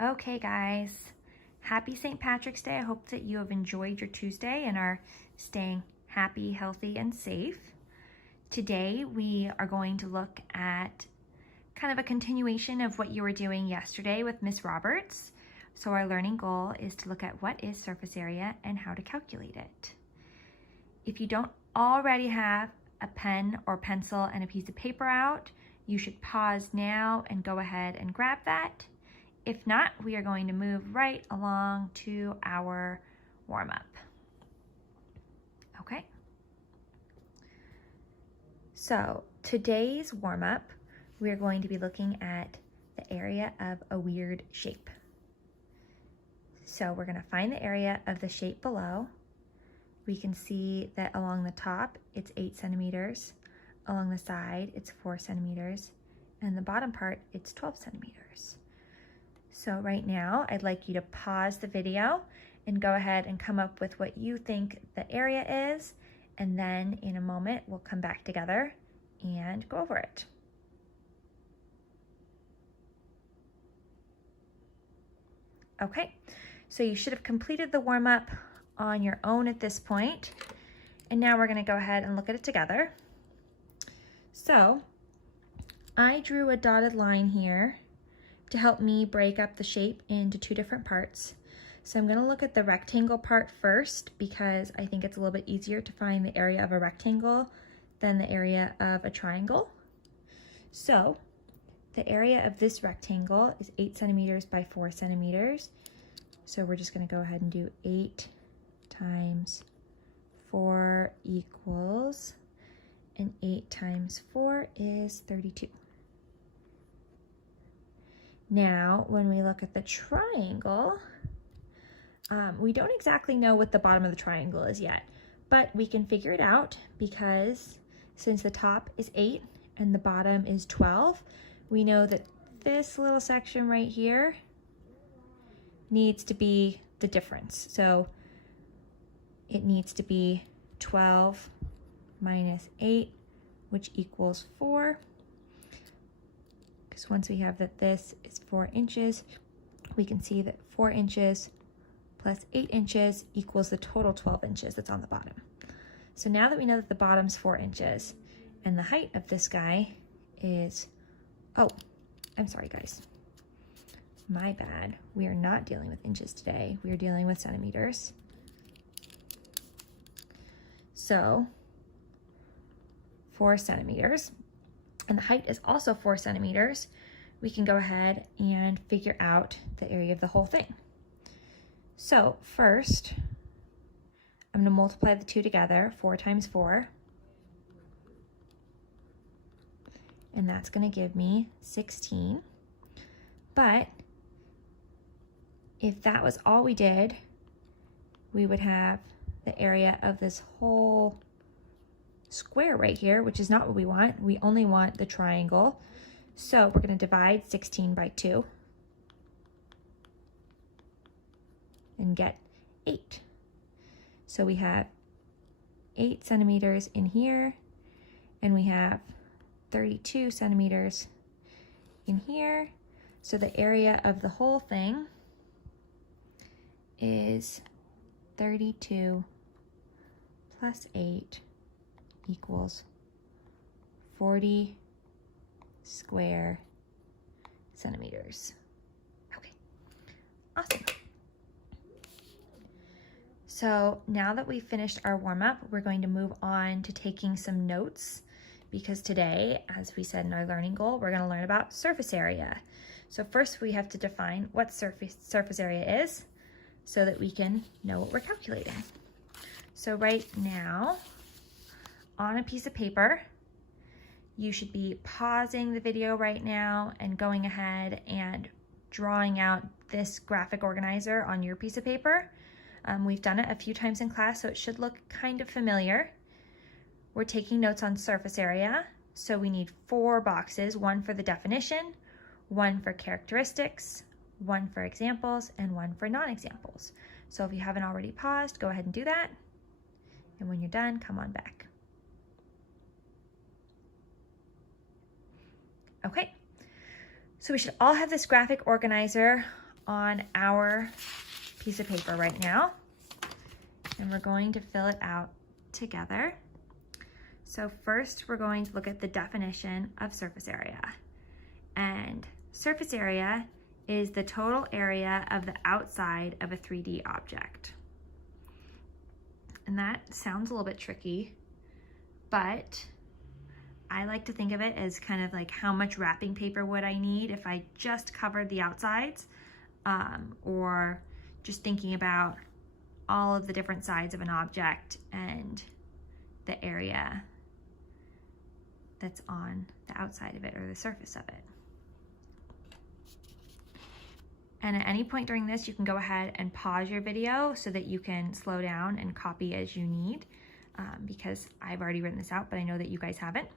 Okay, guys, happy St. Patrick's Day. I hope that you have enjoyed your Tuesday and are staying happy, healthy, and safe. Today, we are going to look at kind of a continuation of what you were doing yesterday with Miss Roberts. So our learning goal is to look at what is surface area and how to calculate it. If you don't already have a pen or pencil and a piece of paper out, you should pause now and go ahead and grab that. If not, we are going to move right along to our warm-up. Okay? So today's warm-up, we're going to be looking at the area of a weird shape. So we're going to find the area of the shape below. We can see that along the top, it's 8 centimeters. Along the side, it's 4 centimeters. And the bottom part, it's 12 centimeters. So right now, I'd like you to pause the video and go ahead and come up with what you think the area is. And then in a moment, we'll come back together and go over it. Okay, so you should have completed the warm-up on your own at this point. And now we're gonna go ahead and look at it together. So I drew a dotted line here to help me break up the shape into 2 different parts. So I'm going to look at the rectangle part first because I think it's a little bit easier to find the area of a rectangle than the area of a triangle. So the area of this rectangle is 8 centimeters by 4 centimeters. So we're just going to go ahead and do 8 times 4 equals, and 8 times 4 is 32. Now, when we look at the triangle, we don't exactly know what the bottom of the triangle is yet, but we can figure it out because since the top is 8 and the bottom is 12, we know that this little section right here needs to be the difference. So it needs to be 12 minus 8, which equals 4. Because once we have that this is 4 inches, we can see that 4 inches plus 8 inches equals the total 12 inches that's on the bottom. So now that we know that the bottom's 4 inches and the height of this guy is, oh, I'm sorry guys, my bad. We are not dealing with inches today. We are dealing with centimeters. So 4 centimeters. And the height is also 4 centimeters, we can go ahead and figure out the area of the whole thing. So first, I'm going to multiply the 2 together, 4 times 4. And that's going to give me 16. But if that was all we did, we would have the area of this whole square right here, which is not what we want. We only want the triangle. So we're going to divide 16 by 2 and get 8. So we have 8 centimeters in here, and we have 32 centimeters in here. So the area of the whole thing is 32 plus 8 equals 40 square centimeters. Okay, awesome. So now that we've finished our warm-up, we're going to move on to taking some notes because today, as we said in our learning goal, we're going to learn about surface area. So first we have to define what surface area is so that we can know what we're calculating. So right now, on a piece of paper, you should be pausing the video right now and going ahead and drawing out this graphic organizer on your piece of paper. We've done it a few times in class, so it should look kind of familiar. We're taking notes on surface area, so we need 4 boxes, 1 for the definition, 1 for characteristics, 1 for examples, and 1 for non-examples. So if you haven't already paused, go ahead and do that. And when you're done, come on back. Okay, so we should all have this graphic organizer on our piece of paper right now, and we're going to fill it out together. So first we're going to look at the definition of surface area. And surface area is the total area of the outside of a 3D object. And that sounds a little bit tricky, but I like to think of it as kind of like how much wrapping paper would I need if I just covered the outsides, or just thinking about all of the different sides of an object and the area that's on the outside of it or the surface of it. And at any point during this, you can go ahead and pause your video so that you can slow down and copy as you need, because I've already written this out, but I know that you guys haven't.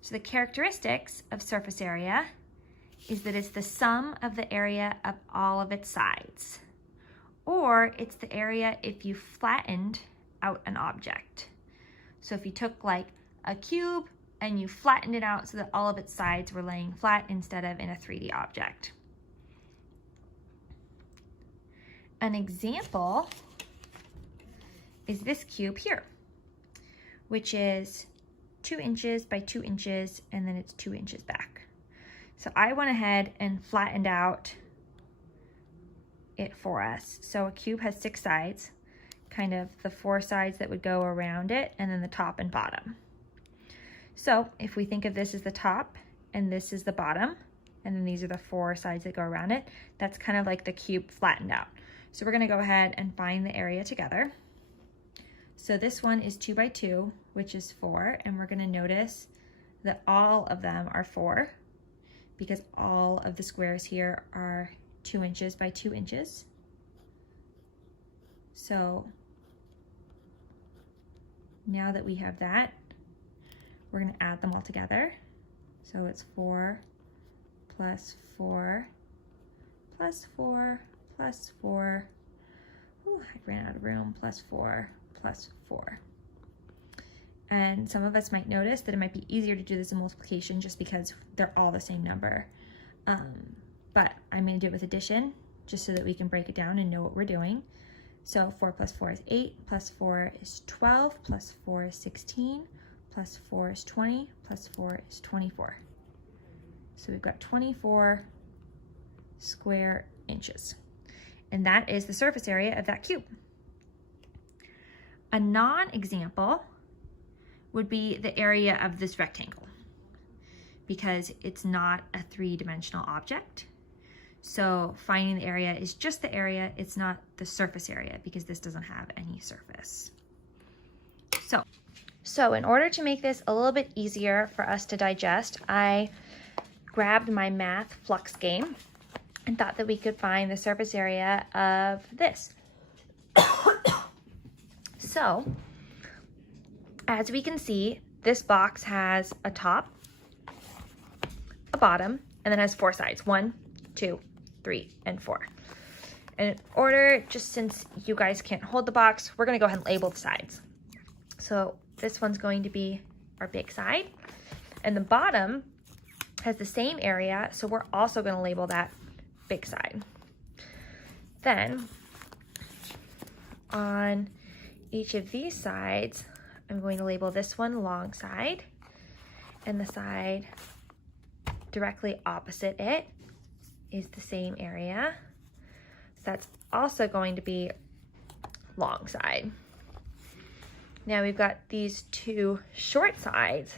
So the characteristics of surface area is that it's the sum of the area of all of its sides, or it's the area if you flattened out an object. So if you took like a cube and you flattened it out so that all of its sides were laying flat instead of in a 3D object. An example is this cube here, which is 2 inches by 2 inches, and then it's 2 inches back. So I went ahead and flattened out it for us. So a cube has 6 sides, kind of the 4 sides that would go around it, and then the top and bottom. So if we think of this as the top and this is the bottom, and then these are the 4 sides that go around it, that's kind of like the cube flattened out. So we're gonna go ahead and find the area together. So this one is 2 by 2, which is 4, and we're gonna notice that all of them are 4 because all of the squares here are 2 inches by 2 inches. So now that we have that, we're gonna add them all together. So it's 4 plus 4 plus 4 plus 4, ooh, I ran out of room, plus 4 plus 4. And some of us might notice that it might be easier to do this in multiplication just because they're all the same number. But I'm gonna do it with addition just so that we can break it down and know what we're doing. So 4 plus 4 is 8, plus 4 is 12, plus 4 is 16, plus 4 is 20, plus 4 is 24. So we've got 24 square inches. And that is the surface area of that cube. A non-example would be the area of this rectangle because it's not a 3-dimensional object. So finding the area is just the area, it's not the surface area because this doesn't have any surface. So in order to make this a little bit easier for us to digest, I grabbed my math flux game and thought that we could find the surface area of this. So, as we can see, this box has a top, a bottom, and then has 4 sides, 1, 2, 3, and 4. And in order, just since you guys can't hold the box, we're gonna go ahead and label the sides. So this one's going to be our big side, and the bottom has the same area, so we're also gonna label that big side. Then on each of these sides, I'm going to label this one long side, and the side directly opposite it is the same area. So that's also going to be long side. Now we've got these 2 short sides.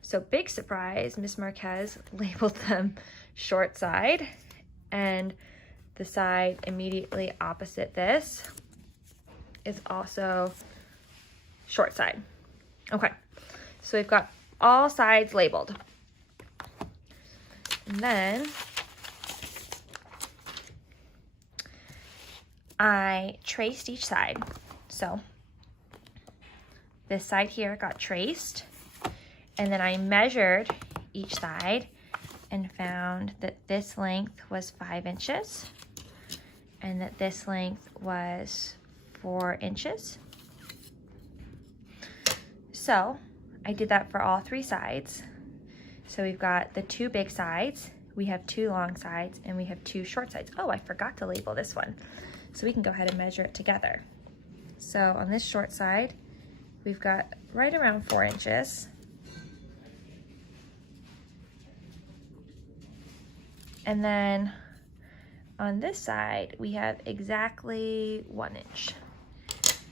So big surprise, Miss Marquez labeled them short side, and the side immediately opposite this is also short side. Okay, so we've got all sides labeled. And then I traced each side. So this side here got traced, and then I measured each side and found that this length was 5 inches and that this length was 4 inches. So I did that for all 3 sides. So we've got the 2 big sides, we have 2 long sides and we have 2 short sides. Oh, I forgot to label this one. So we can go ahead and measure it together. So on this short side, we've got right around 4 inches. And then on this side, we have exactly 1 inch.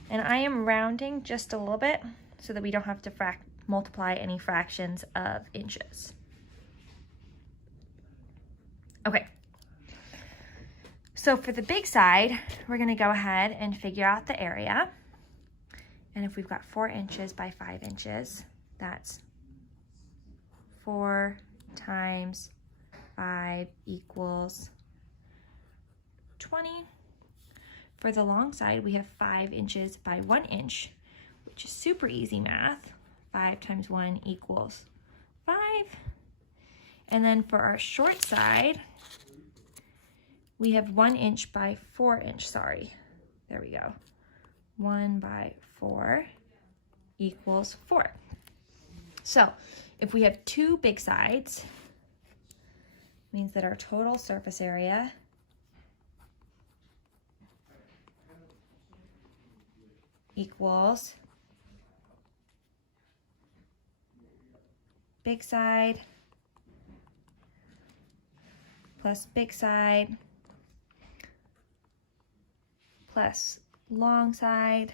And I am rounding just a little bit so that we don't have to multiply any fractions of inches. Okay. So for the big side, we're gonna go ahead and figure out the area. And if we've got 4 inches by 5 inches, that's 4 times 5 equals 20. For the long side, we have 5 inches by 1 inch, which is super easy math. 5 times 1 equals 5. And then for our short side, we have 1 inch by 4 inch, sorry. There we go. 1 by 4 equals 4. So if we have 2 big sides, means that our total surface area equals big side plus big side plus long side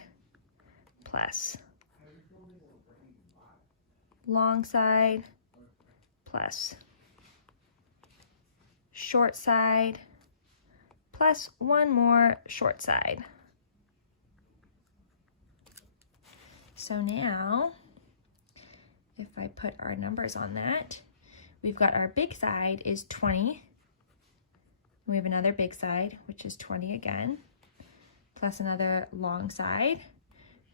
plus long side plus short side plus 1 more short side. So now, if I put our numbers on that, we've got our big side is 20. We have another big side, which is 20 again, plus another long side,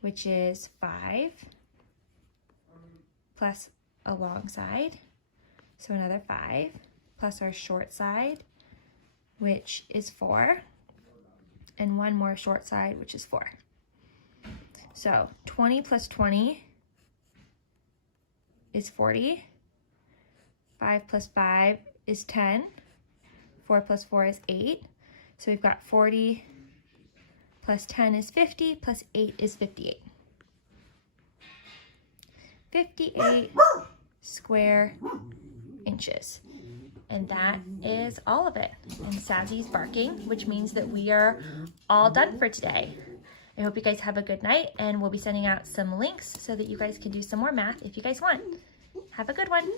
which is 5, plus a long side, so another 5, plus our short side, which is 4, and 1 more short side, which is 4. So 20 plus 20 is 40. 5 plus 5 is 10. 4 plus 4 is 8. So we've got 40 plus 10 is 50, plus 8 is 58. 58 square inches. And that is all of it. And Sazzy's barking, which means that we are all done for today. I hope you guys have a good night, and we'll be sending out some links so that you guys can do some more math if you guys want. Have a good one.